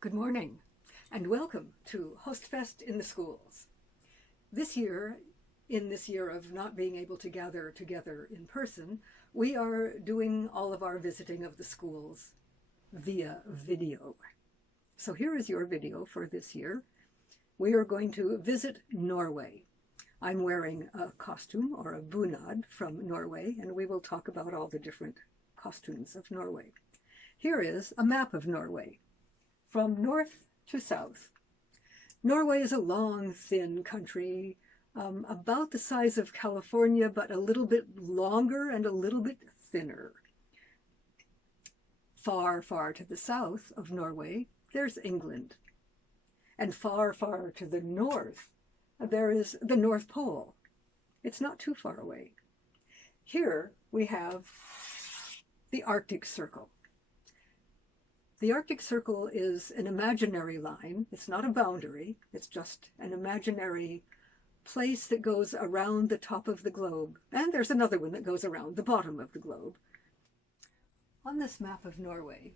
Good morning, and welcome to Hostfest in the Schools. This year, in this year of not being able to gather together in person, we are doing all of our visiting of the schools via video. So here is your video for this year. We are going to visit Norway. I'm wearing a costume, or a bunad, from Norway, and we will talk about all the different costumes of Norway. Here is a map of Norway, from north to south. Norway is a long, thin country, about the size of California, but a little bit longer and a little bit thinner. Far, far to the south of Norway, there's England. And far, far to the north, there is the North Pole. It's not too far away. Here we have the Arctic Circle. The Arctic Circle is an imaginary line. It's not a boundary. It's just an imaginary place that goes around the top of the globe. And there's another one that goes around the bottom of the globe. On this map of Norway,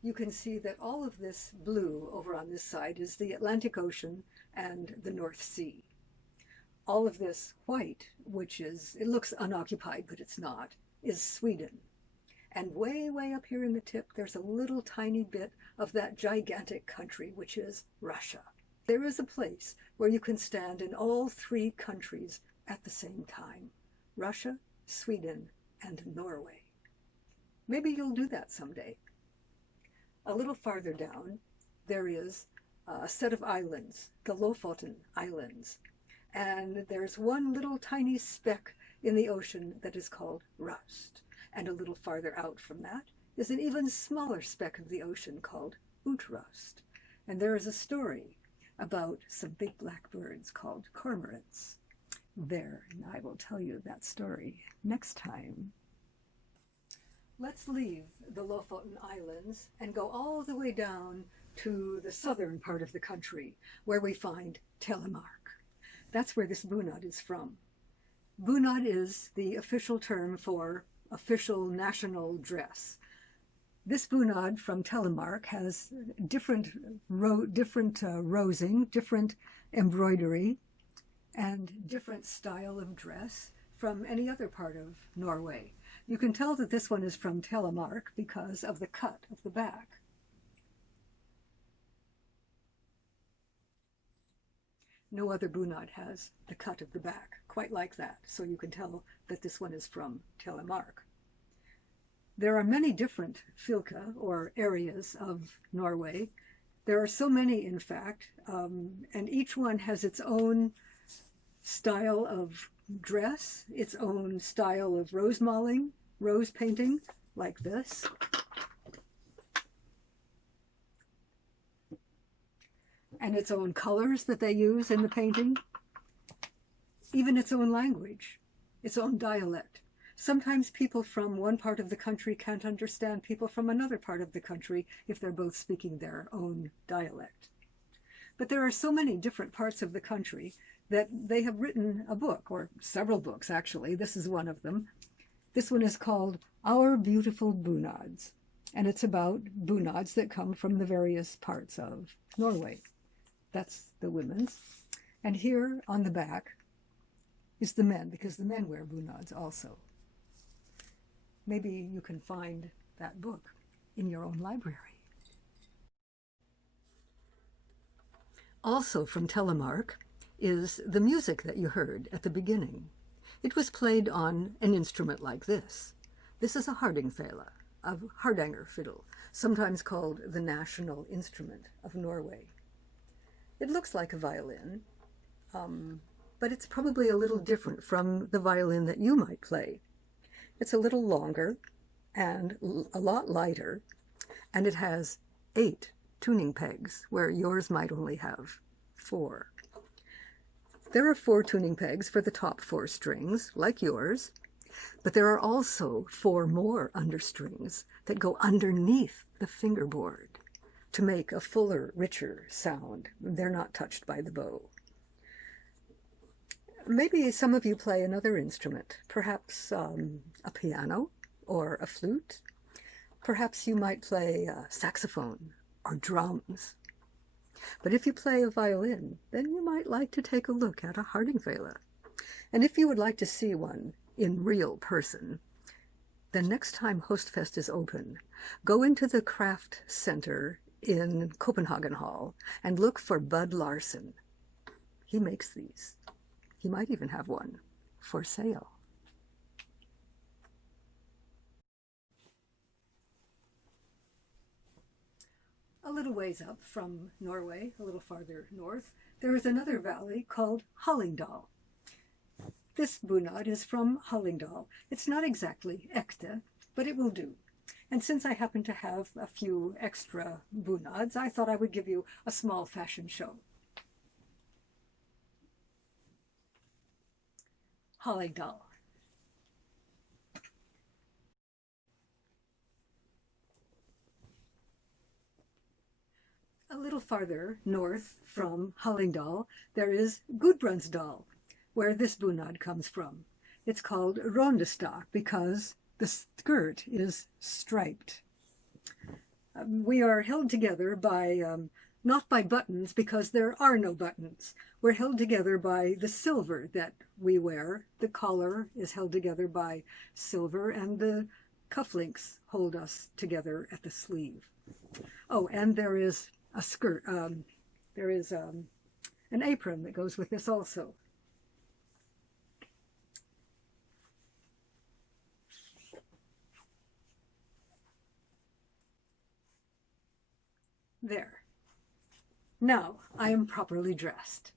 you can see that all of this blue over on this side is the Atlantic Ocean and the North Sea. All of this white, which is, it looks unoccupied, but it's not, is Sweden. And way, way up here in the tip, there's a little tiny bit of that gigantic country, which is Russia. There is a place where you can stand in all three countries at the same time: Russia, Sweden, and Norway. Maybe you'll do that someday. A little farther down, there is a set of islands, the Lofoten Islands. And there's one little tiny speck in the ocean that is called Rust. And a little farther out from that is an even smaller speck of the ocean called Utrust. And there is a story about some big black birds called cormorants there, and I will tell you that story next time. Let's leave the Lofoten Islands and go all the way down to the southern part of the country, where we find Telemark. That's where this bunad is from. Bunad is the official term for official national dress. This bunad from Telemark has different rosing, different embroidery, and different style of dress from any other part of Norway. You can tell that this one is from Telemark because of the cut of the back. No other bunad has the cut of the back quite like that, so you can tell that this one is from Telemark. There are many different fylke, or areas of Norway. There are so many, in fact, and each one has its own style of dress, its own style of rose mauling, rose painting, like this. And its own colors that they use in the painting. Even its own language, its own dialect. Sometimes people from one part of the country can't understand people from another part of the country if they're both speaking their own dialect. But there are so many different parts of the country that they have written a book, or several books actually. This is one of them. This one is called Our Beautiful Bunads, and it's about bunads that come from the various parts of Norway. That's the women's. And here on the back is the men, because the men wear bunads also. Maybe you can find that book in your own library. Also from Telemark is the music that you heard at the beginning. It was played on an instrument like this. This is a hardingfele, a hardanger fiddle, sometimes called the national instrument of Norway. It looks like a violin, but it's probably a little different from the violin that you might play. It's a little longer and a lot lighter, and it has 8 tuning pegs, where yours might only have 4. There are 4 tuning pegs for the top 4 strings, like yours, but there are also 4 more understrings that go underneath the fingerboard to make a fuller, richer sound. They're not touched by the bow. Maybe some of you play another instrument, perhaps a piano or a flute. Perhaps you might play a saxophone or drums. But if you play a violin, then you might like to take a look at a Hardingfele. And if you would like to see one in real person, then next time Hostfest is open, go into the Craft Center in Copenhagen Hall and look for Bud Larson. He makes these. He might even have one for sale. A little ways up from Norway, a little farther north, there is another valley called Hallingdal. This bunad is from Hallingdal. It's not exactly ekte, but it will do. And since I happen to have a few extra bunads, I thought I would give you a small fashion show. Hallingdal. A little farther north from Hallingdal, there is Gudbrandsdal, where this bunad comes from. It's called rondestak because the skirt is striped. We are held together by, not by buttons because there are no buttons. We're held together by the silver that we wear. The collar is held together by silver and the cufflinks hold us together at the sleeve. Oh, and there is a skirt, there is an apron that goes with this also. There. Now I am properly dressed.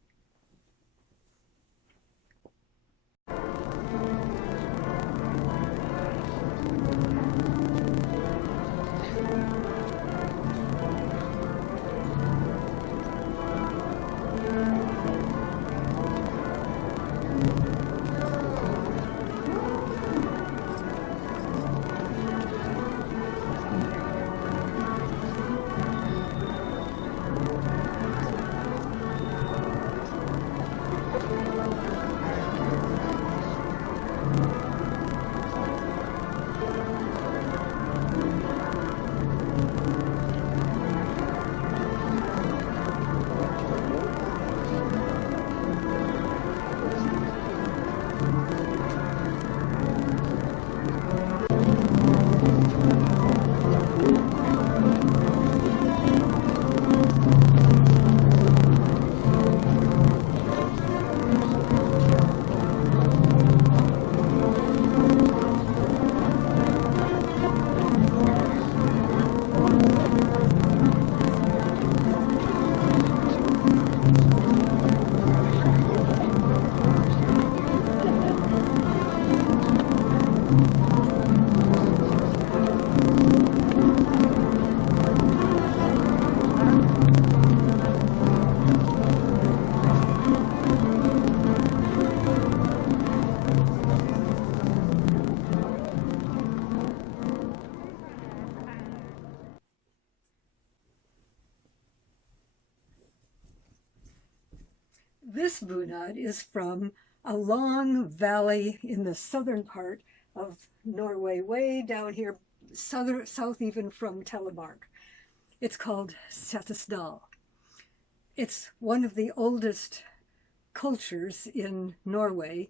This bunad is from a long valley in the southern part of Norway, way down here, south even from Telemark. It's called Setesdal. It's one of the oldest cultures in Norway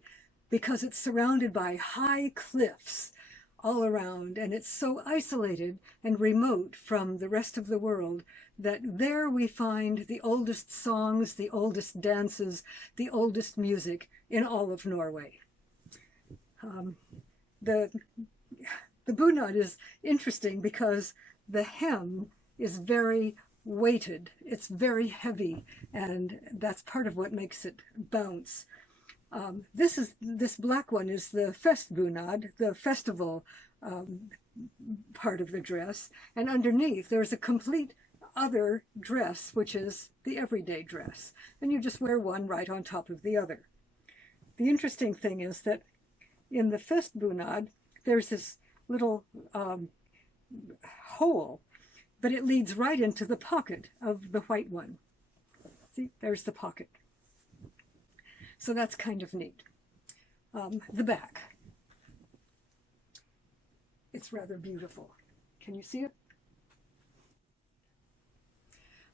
because it's surrounded by high cliffs all around, and it's so isolated and remote from the rest of the world that there we find the oldest songs, the oldest dances, the oldest music in all of Norway. The bunad is interesting because the hem is very weighted. It's very heavy, and that's part of what makes it bounce. This black one is the festbunad, the festival part of the dress, and underneath there's a complete other dress, which is the everyday dress, and you just wear one right on top of the other. The interesting thing is that in the festbunad there's this little hole, but it leads right into the pocket of the white one. See, there's the pocket. So that's kind of neat. The back. It's rather beautiful. Can you see it?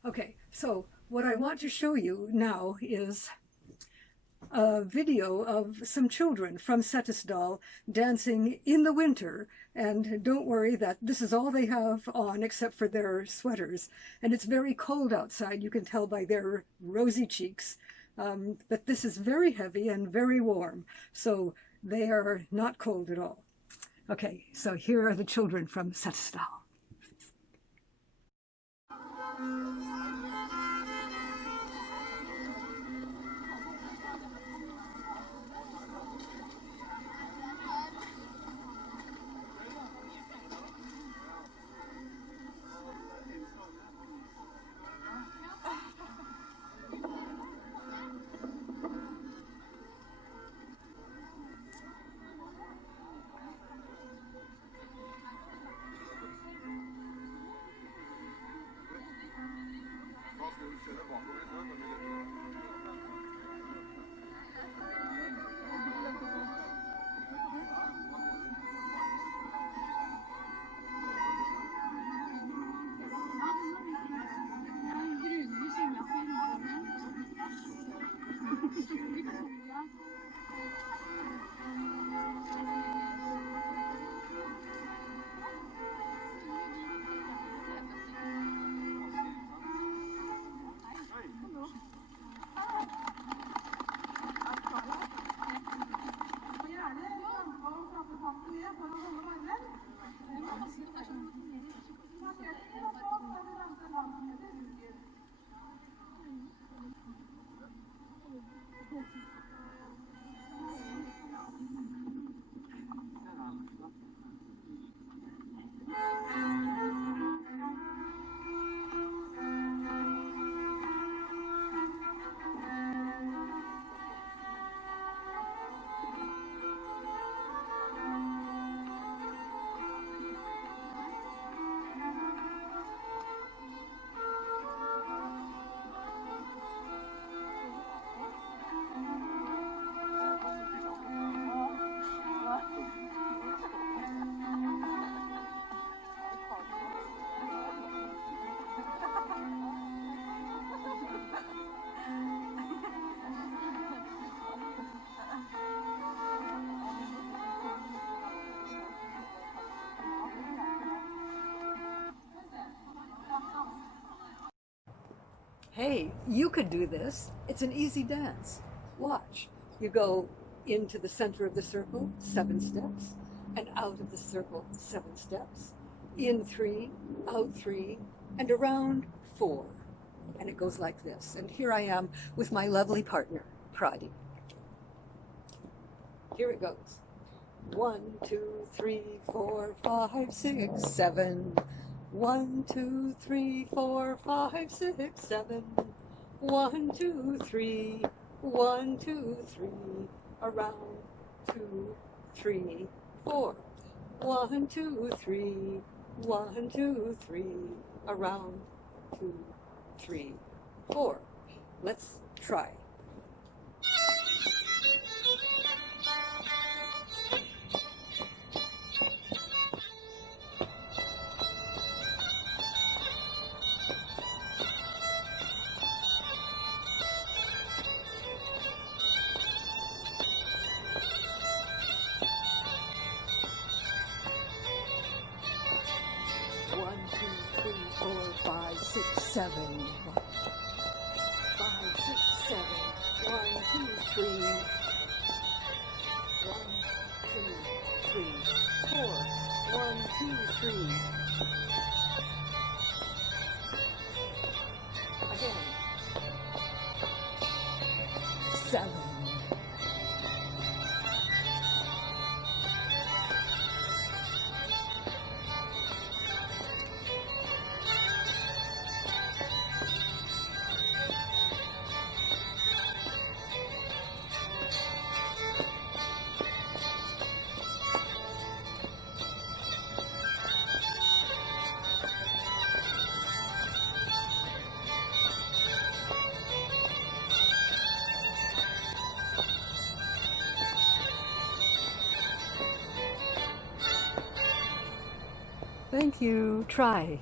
Okay, so what I want to show you now is a video of some children from Setesdal dancing in the winter. And don't worry that this is all they have on except for their sweaters. And it's very cold outside. You can tell by their rosy cheeks that this is very heavy and very warm. So they are not cold at all. Okay, so here are the children from Setesdal. Hey, you could do this. It's an easy dance. Watch. You go into the center of the circle, 7 steps, and out of the circle, 7 steps. In 3, out 3, and around 4. And it goes like this. And here I am with my lovely partner, Pradi. Here it goes. 1, 2, 3, 4, 5, 6, 7. 1, 2, 3, 4, 5, 6, 7. 1, 2, 3. 1, 2, 3. Around 2, 3, 4. 1, 2, 3. 1, 2, 3. Around 2, 3, 4. Let's try. One, two, three, four, 5, 6, 7. 5, 6, 7. 1, 2, 3. 1, 2, 3, 4. 1, 2, 3. Again. 7. Thank you. Try.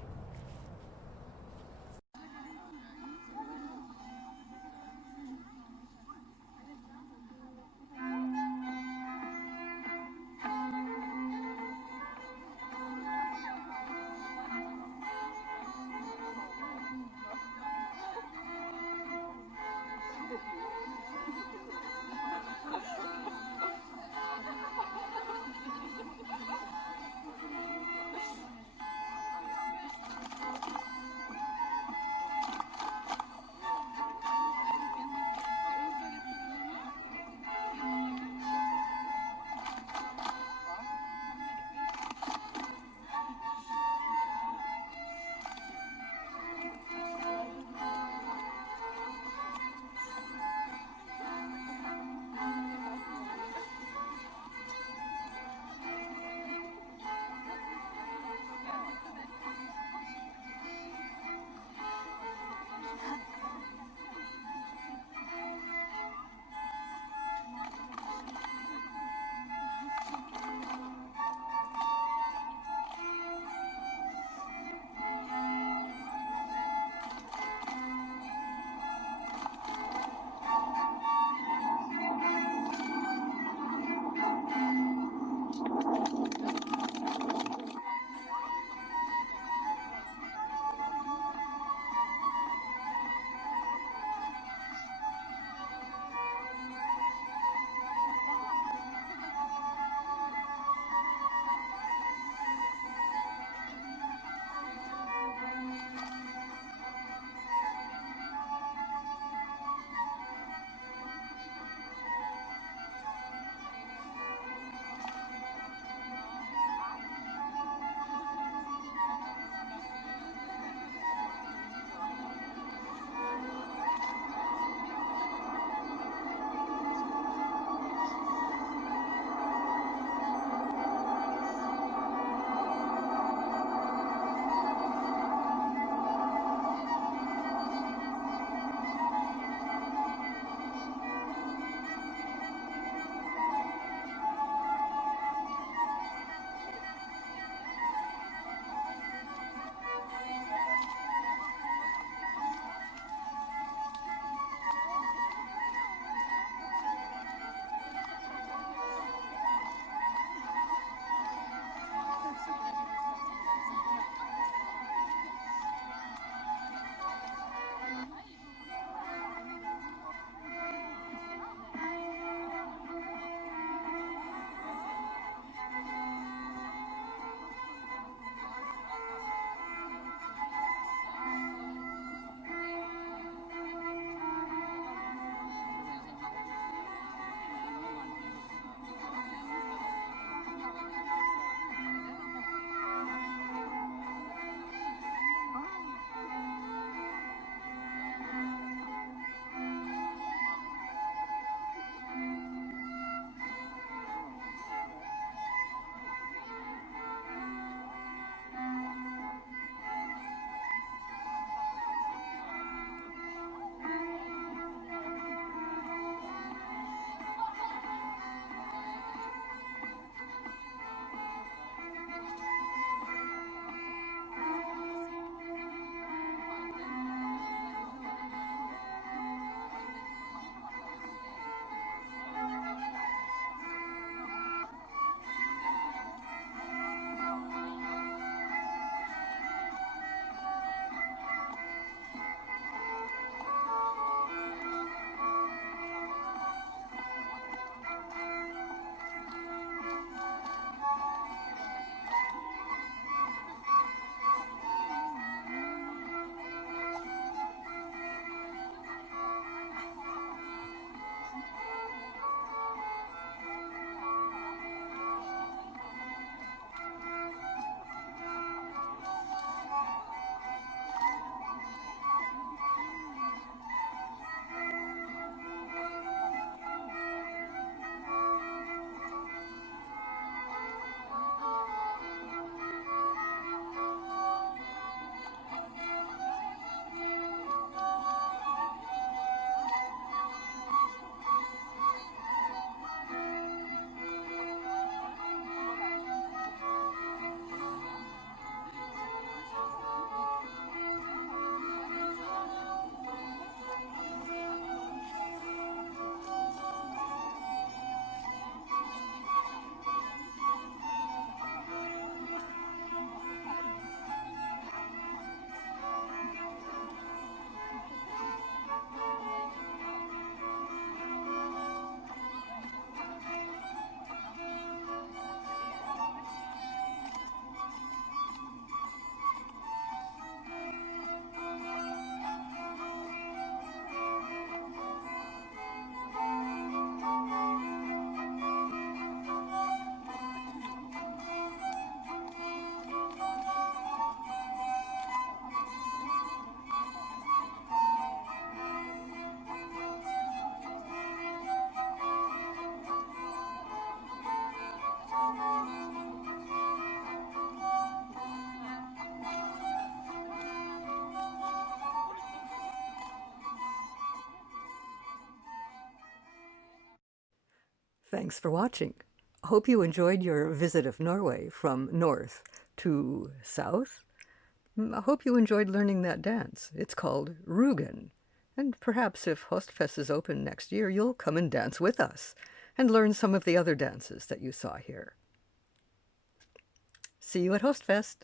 Thanks for watching. Hope you enjoyed your visit of Norway from north to south. I hope you enjoyed learning that dance. It's called Rugen. And perhaps if Høstfest is open next year, you'll come and dance with us and learn some of the other dances that you saw here. See you at Høstfest.